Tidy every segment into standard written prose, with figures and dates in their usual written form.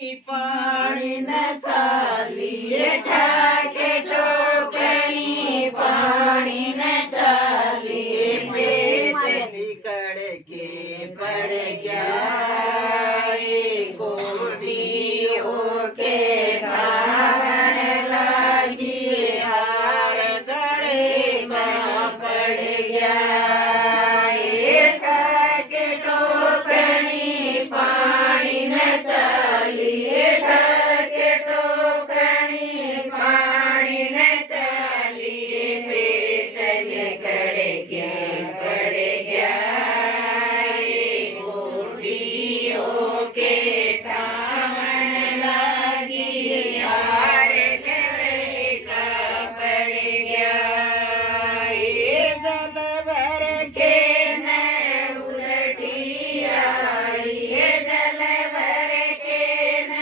पाणी न चाली ठाके टोकणी पाणी न चाली बेचली कड़के पड़ गया गोड़ियों के ठाण लगी हार गड़े में पड़ गया ठाके टोकणी पानी न चाली ठाके टोकणी पानी न चाली बेचल कड़के पड़ गया गोटियों के ठाण लगी हार गड़े का पड़ गया जल भर के न उलटी आई जल भर के न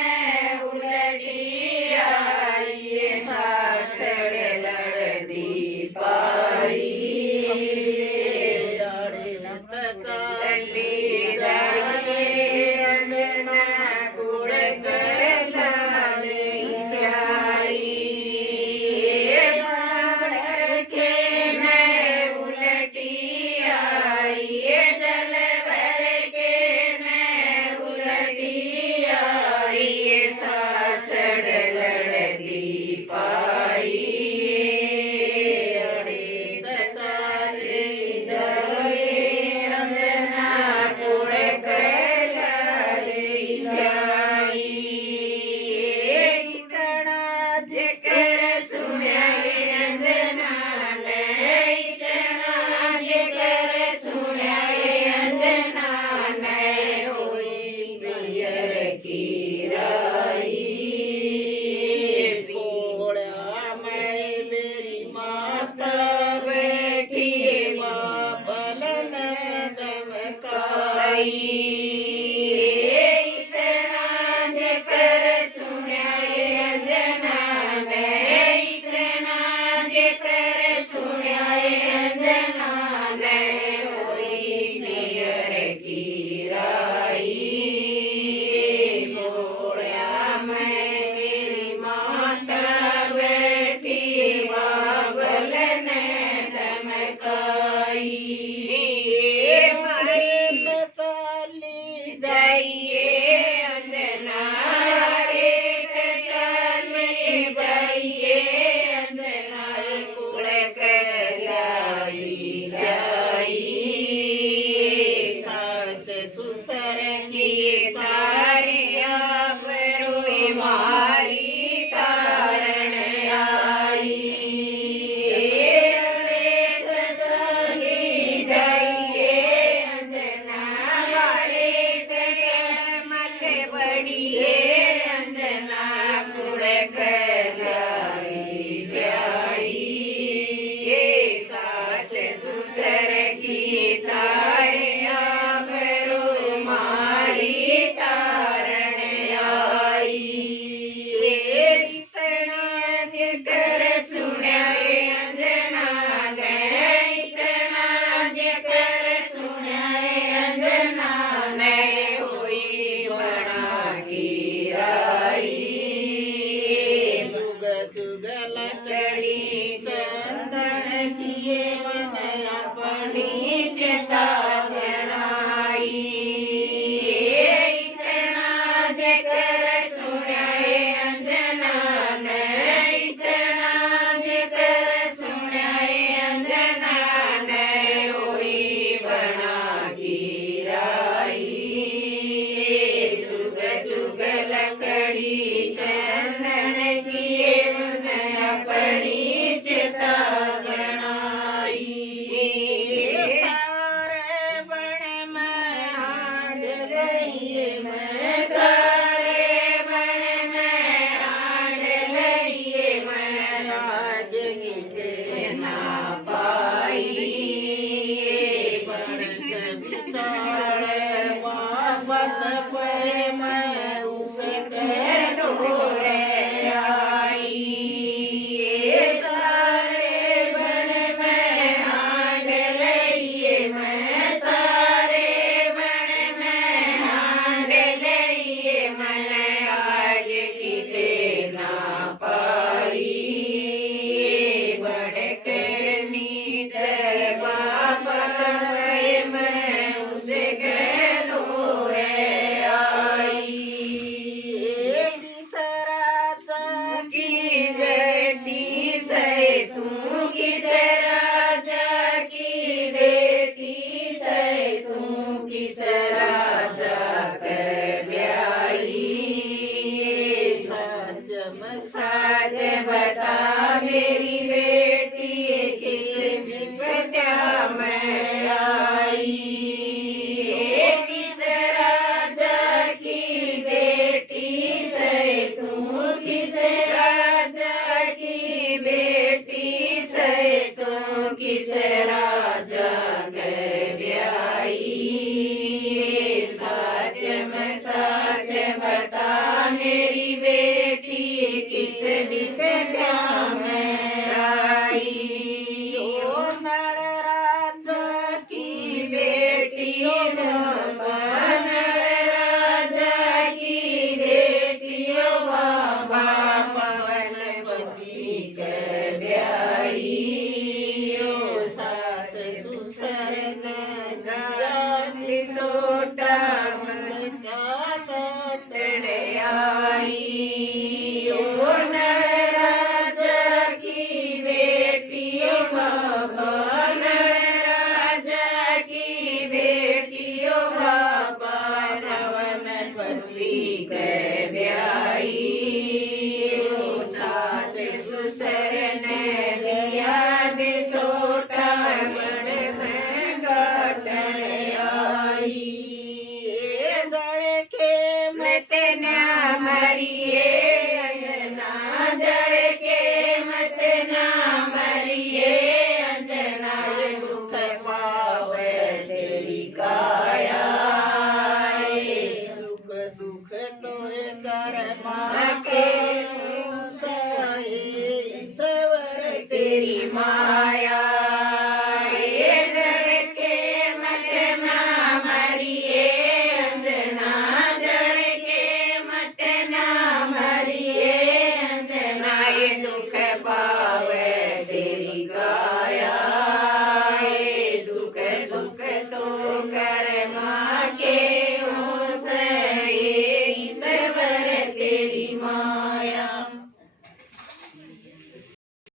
उलटी आई सासड़ लड़दी पाई चली जाए अंगना कुड़ कर साले शाई भर के न उलटी आई जल भर के न उलटी आई सासड़ लड़दी पाई चली जाए अंगना कुड़ कर साले शाई इतना जिक्र सुनाए अंजना ने इतना जिक्र सुनाए अंजना ने हुई पियर की राई बोड़ा मैं मेरी माता बैठी बाबल न दमकाई इतना जिक्र सुनाए अंजना ने इतना जिक्र सुनाए अंजना ने हुई पियर की राई बोड़ा मैं मेरी माता बैठी बाबल ने चमकाई महल चली जाइए अंजना रे चली जाइए अंजना कुड़ कर जाई जाई सास ससुर की तारिया बरोई मारी तारण आई चली जाइए अंजना वाले मल बड़िए अंजना कुड़ कर जाई जाई सास ससुर की तारिया बरो मारी तारण आई इतना जिक्र सुनाए अंजना ने इतना जिक्र सुनाए अंजना ने हुई बड़ा की કરીએ